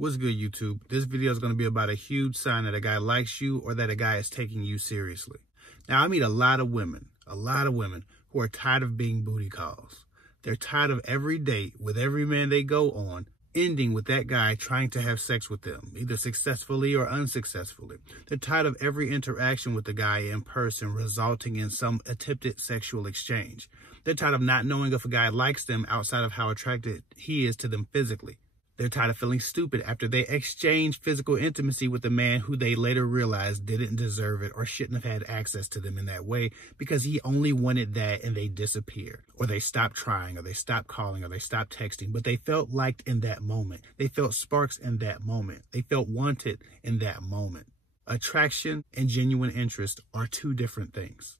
What's good, YouTube? This video is going to be about a huge sign that a guy likes you or that a guy is taking you seriously. Now, I meet a lot of women who are tired of being booty calls. They're tired of every date with every man they go on ending with that guy trying to have sex with them, either successfully or unsuccessfully. They're tired of every interaction with the guy in person resulting in some attempted sexual exchange. They're tired of not knowing if a guy likes them outside of how attracted he is to them physically. They're tired of feeling stupid after they exchange physical intimacy with a man who they later realized didn't deserve it or shouldn't have had access to them in that way because he only wanted that and they disappeared. Or they stopped trying, or they stopped calling, or they stopped texting, but they felt liked in that moment. They felt sparks in that moment. They felt wanted in that moment. Attraction and genuine interest are two different things.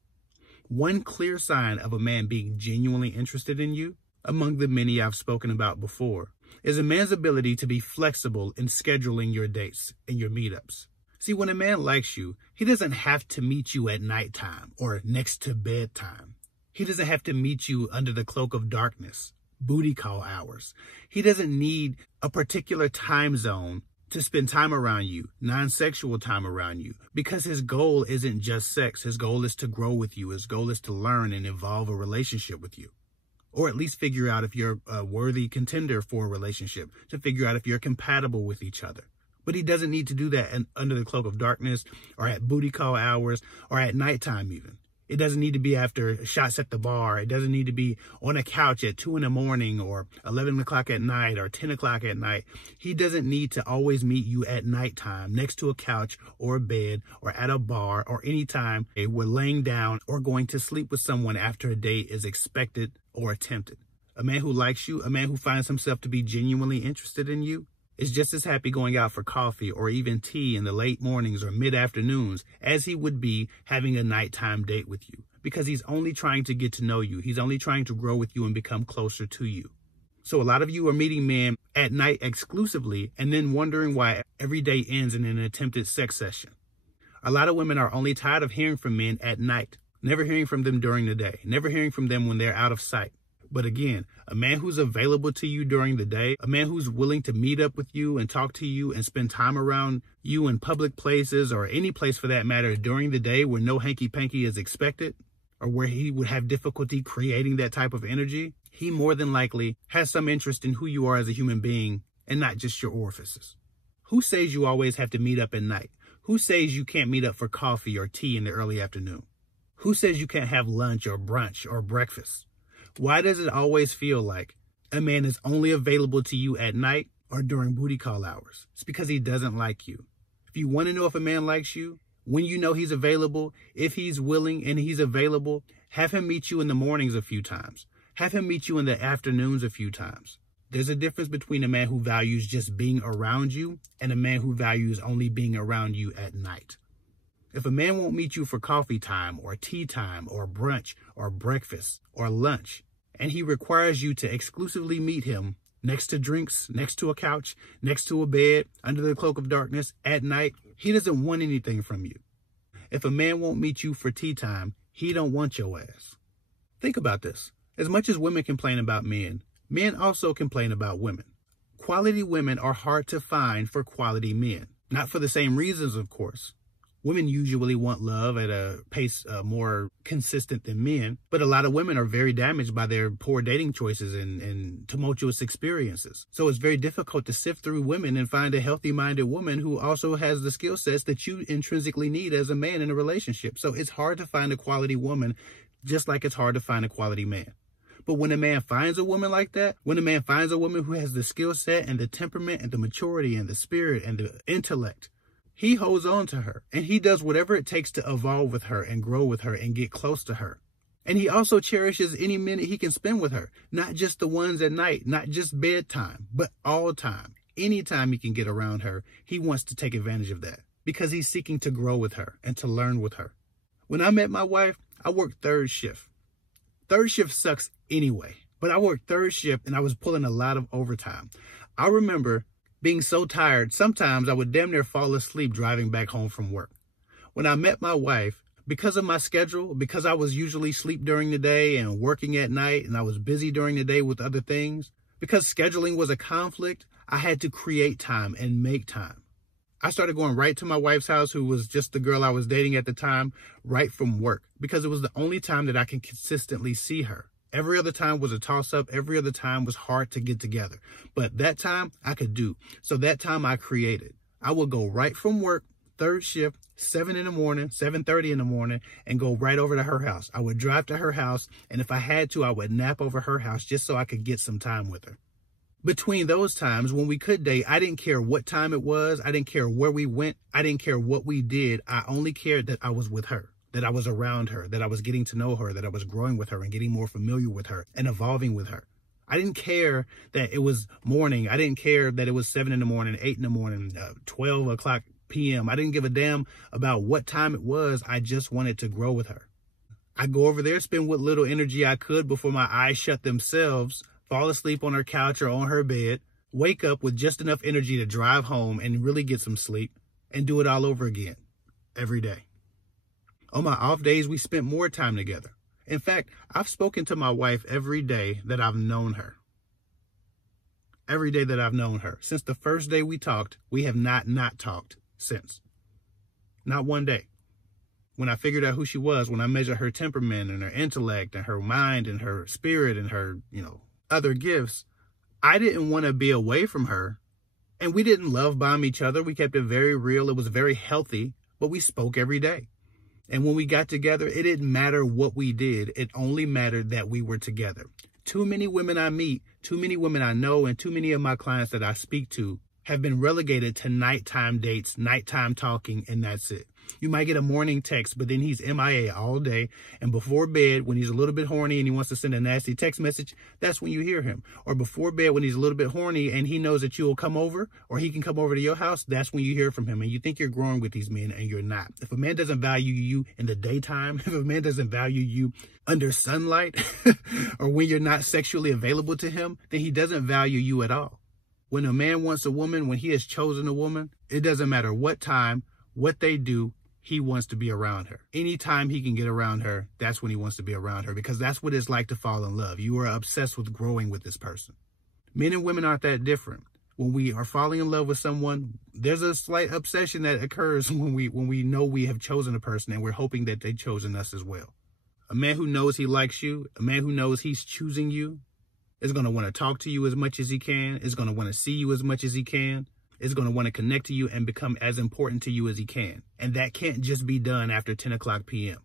One clear sign of a man being genuinely interested in you, among the many I've spoken about before, is a man's ability to be flexible in scheduling your dates and your meetups. See, when a man likes you, he doesn't have to meet you at nighttime or next to bedtime. He doesn't have to meet you under the cloak of darkness, booty call hours. He doesn't need a particular time zone to spend time around you, non-sexual time around you, because his goal isn't just sex. His goal is to grow with you. His goal is to learn and evolve a relationship with you. Or at least figure out if you're a worthy contender for a relationship, to figure out if you're compatible with each other. But he doesn't need to do that under the cloak of darkness or at booty call hours or at nighttime even. It doesn't need to be after shots at the bar. It doesn't need to be on a couch at 2 a.m. or 11 o'clock at night or 10 o'clock at night. He doesn't need to always meet you at nighttime next to a couch or a bed or at a bar or any time we're laying down or going to sleep with someone after a date is expected or attempted. A man who likes you, a man who finds himself to be genuinely interested in you, is just as happy going out for coffee or even tea in the late mornings or mid-afternoons as he would be having a nighttime date with you, because he's only trying to get to know you. He's only trying to grow with you and become closer to you. So a lot of you are meeting men at night exclusively and then wondering why every day ends in an attempted sex session. A lot of women are only tired of hearing from men at night, never hearing from them during the day, never hearing from them when they're out of sight. But again, a man who's available to you during the day, a man who's willing to meet up with you and talk to you and spend time around you in public places or any place for that matter during the day where no hanky-panky is expected or where he would have difficulty creating that type of energy, he more than likely has some interest in who you are as a human being and not just your orifices. Who says you always have to meet up at night? Who says you can't meet up for coffee or tea in the early afternoon? Who says you can't have lunch or brunch or breakfast? Why does it always feel like a man is only available to you at night or during booty call hours? It's because he doesn't like you. If you want to know if a man likes you, when you know he's available, if he's willing and he's available, have him meet you in the mornings a few times. Have him meet you in the afternoons a few times. There's a difference between a man who values just being around you and a man who values only being around you at night. If a man won't meet you for coffee time or tea time or brunch or breakfast or lunch, and he requires you to exclusively meet him next to drinks, next to a couch, next to a bed, under the cloak of darkness, at night, he doesn't want anything from you. If a man won't meet you for tea time, he don't want your ass. Think about this. As much as women complain about men, men also complain about women. Quality women are hard to find for quality men. Not for the same reasons, of course. Women usually want love at a pace more consistent than men, but a lot of women are very damaged by their poor dating choices and tumultuous experiences. So it's very difficult to sift through women and find a healthy-minded woman who also has the skill sets that you intrinsically need as a man in a relationship. So it's hard to find a quality woman, just like it's hard to find a quality man. But when a man finds a woman like that, when a man finds a woman who has the skill set and the temperament and the maturity and the spirit and the intellect, he holds on to her and he does whatever it takes to evolve with her and grow with her and get close to her. And he also cherishes any minute he can spend with her, not just the ones at night, not just bedtime, but all time. Anytime he can get around her, he wants to take advantage of that because he's seeking to grow with her and to learn with her. When I met my wife, I worked third shift. Third shift sucks anyway, but I worked third shift and I was pulling a lot of overtime. I remember being so tired, sometimes I would damn near fall asleep driving back home from work. When I met my wife, because of my schedule, because I was usually asleep during the day and working at night and I was busy during the day with other things, because scheduling was a conflict, I had to create time and make time. I started going right to my wife's house, who was just the girl I was dating at the time, right from work, because it was the only time that I can consistently see her. Every other time was a toss-up. Every other time was hard to get together. But that time I could do. So that time I created. I would go right from work, third shift, 7 in the morning, 7:30 in the morning, and go right over to her house. I would drive to her house, and if I had to, I would nap over her house just so I could get some time with her. Between those times when we could date, I didn't care what time it was. I didn't care where we went. I didn't care what we did. I only cared that I was with her, that I was around her, that I was getting to know her, that I was growing with her and getting more familiar with her and evolving with her. I didn't care that it was morning. I didn't care that it was 7 in the morning, 8 in the morning, 12 o'clock p.m. I didn't give a damn about what time it was. I just wanted to grow with her. I'd go over there, spend what little energy I could before my eyes shut themselves, fall asleep on her couch or on her bed, wake up with just enough energy to drive home and really get some sleep, and do it all over again every day. On my off days, we spent more time together. In fact, I've spoken to my wife every day that I've known her. Every day that I've known her. Since the first day we talked, we have not talked since. Not one day. When I figured out who she was, when I measured her temperament and her intellect and her mind and her spirit and her, other gifts, I didn't want to be away from her. And we didn't love bomb each other. We kept it very real. It was very healthy, but we spoke every day. And when we got together, it didn't matter what we did. It only mattered that we were together. Too many women I meet, too many women I know, and too many of my clients that I speak to have been relegated to nighttime dates, nighttime talking, and that's it. You might get a morning text, but then he's MIA all day. And before bed, when he's a little bit horny and he wants to send a nasty text message, that's when you hear him. Or before bed, when he's a little bit horny and he knows that you will come over, or he can come over to your house, that's when you hear from him. And you think you're growing with these men, and you're not. If a man doesn't value you in the daytime, if a man doesn't value you under sunlight, or when you're not sexually available to him, then he doesn't value you at all. When a man wants a woman, when he has chosen a woman, it doesn't matter what time, what they do, he wants to be around her. Anytime he can get around her, that's when he wants to be around her, because that's what it's like to fall in love. You are obsessed with growing with this person. Men and women aren't that different. When we are falling in love with someone, there's a slight obsession that occurs when we know we have chosen a person and we're hoping that they've chosen us as well. A man who knows he likes you, a man who knows he's choosing you, is going to want to talk to you as much as he can, is going to want to see you as much as he can, is going to want to connect to you and become as important to you as he can. And that can't just be done after 10 o'clock p.m.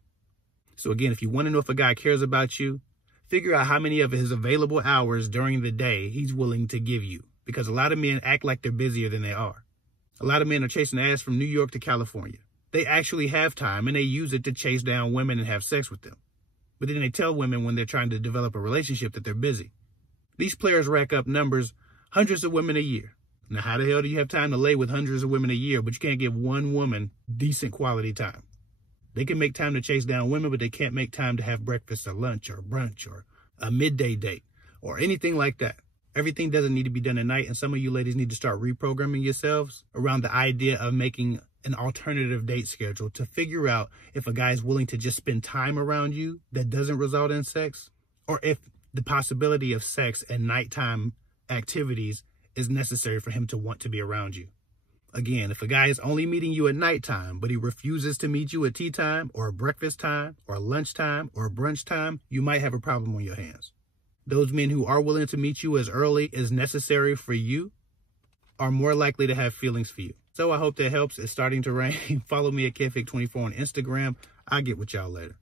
So again, if you want to know if a guy cares about you, figure out how many of his available hours during the day he's willing to give you. Because a lot of men act like they're busier than they are. A lot of men are chasing ass from New York to California. They actually have time, and they use it to chase down women and have sex with them. But then they tell women when they're trying to develop a relationship that they're busy. These players rack up numbers, hundreds of women a year. Now, how the hell do you have time to lay with hundreds of women a year, but you can't give one woman decent quality time? They can make time to chase down women, but they can't make time to have breakfast or lunch or brunch or a midday date or anything like that. Everything doesn't need to be done at night, and some of you ladies need to start reprogramming yourselves around the idea of making an alternative date schedule to figure out if a guy is willing to just spend time around you that doesn't result in sex, or if the possibility of sex and nighttime activities is necessary for him to want to be around you. Again, if a guy is only meeting you at nighttime, but he refuses to meet you at tea time or breakfast time or lunchtime or brunch time, you might have a problem on your hands. Those men who are willing to meet you as early as necessary for you are more likely to have feelings for you. So I hope that helps. It's starting to rain. Follow me at KFIC24 on Instagram. I'll get with y'all later.